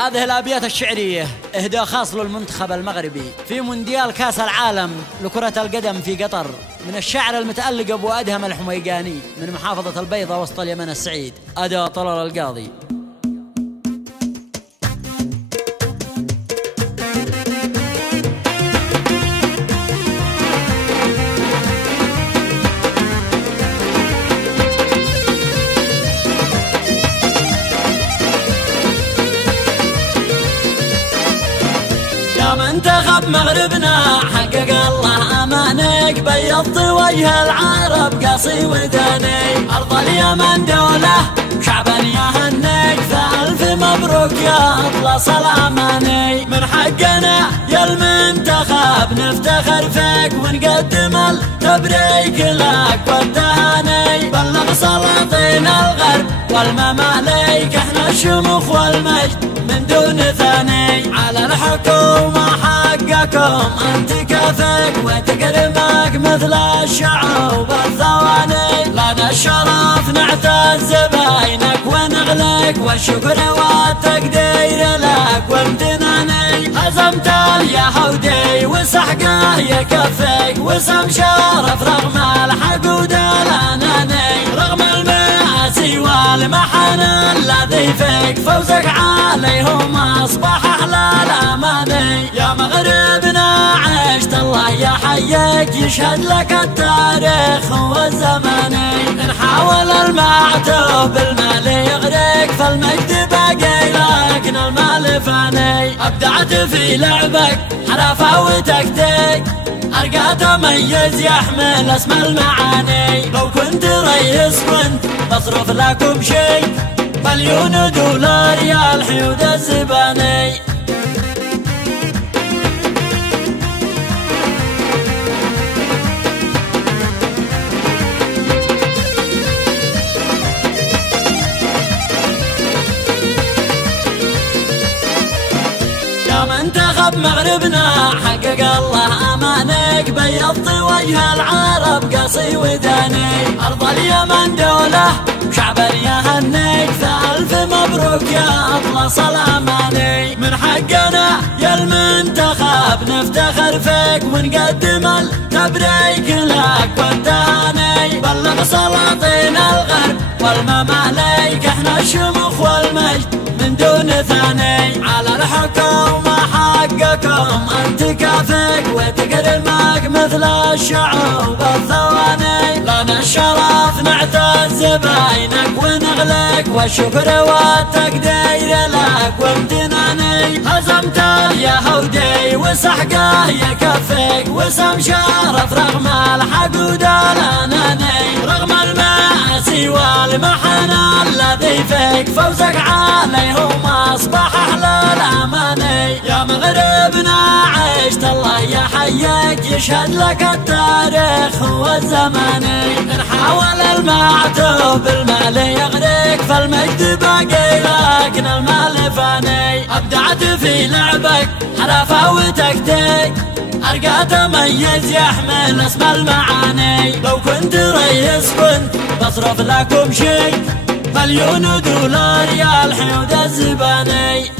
هذه الأبيات الشعرية إهداء خاص للمنتخب المغربي في مونديال كأس العالم لكرة القدم في قطر، من الشاعر المتألق أبو أدهم الحميقاني من محافظة البيضة وسط اليمن السعيد، أداء طلال القاضي. يا منتخب مغربنا حقق الله امانك، بيضت وجه العرب قاصي وداني، ارض اليمن دوله شعبا يهنيك، فالف مبروك يا اطلس الاماني. من حقنا يا المنتخب نفتخر فيك ونقدم التبريك لك والتهاني، بلغ سلاطين الغرب والمماليك، احنا الشموخ والمجد من دون ثاني، على الحكومة حقكم انت كفيك وتكرمك مثل الشعوب الثواني، لنا الشرف نعتز بينك ونغلق، والشكر والتقدير لك وامتناني، هزمت اليهودي وسحقه يكفيك، وسم شرف رغم الحقود الاناني، رغم المآسي والمحن الذي فيك، فوزك عليهم اصبح احلى الاماني. يا مغربنا عشت الله يحييك، يشهد لك التاريخ والزماني، ان حاول المعتوب المال يغرق، فالمجد باقي لكن المال فاني. ابدعت في لعبك حرفه وتكتيك، ارقى تميز يحمل اسم المعاني، لو كنت رئيس كنت بصرف لكم شي، مليون دولار يا الحيود الزباني. يا منتخب مغربنا حقق الله امانك، بيضت وجه العرب قاصي وداني، ارض اليمن دوله شعبا يهنيك، فالف مبروك يا اطلس الاماني. من حقنا يا المنتخب نفتخر فيك ونقدم التبريك لك والتهاني، بلغ سلاطين الغرب والمماليك، احنا الشموخ والمجد من دون ثاني، على الحكومة حقكم انت كافيك وتكرمك مثل الشعوب الثواني، لنا الشرف نعتز بينك ونغلق، والشكر والتقدير لك وامتناني، هزمت اليهودي وسحقه يكفيك، وسم شرف رغم الحقود الاناني، رغم المآسي والمحن الذي فيك، فوزك عليهم اصبح احلى الاماني. يا مغربنا عشت الله يحييك، يشهد لك التاريخ والزماني، ان حاول المعتوب المال يغرق، فالمجد باقي لكن المال فاني. ابدعت في لعبك حرفه وتكتيك، ارقى تميز يحمل اسم المعاني، لو كنت رئيس كنت بصرف لكم شي، مليون دولار يا الحيود الزباني.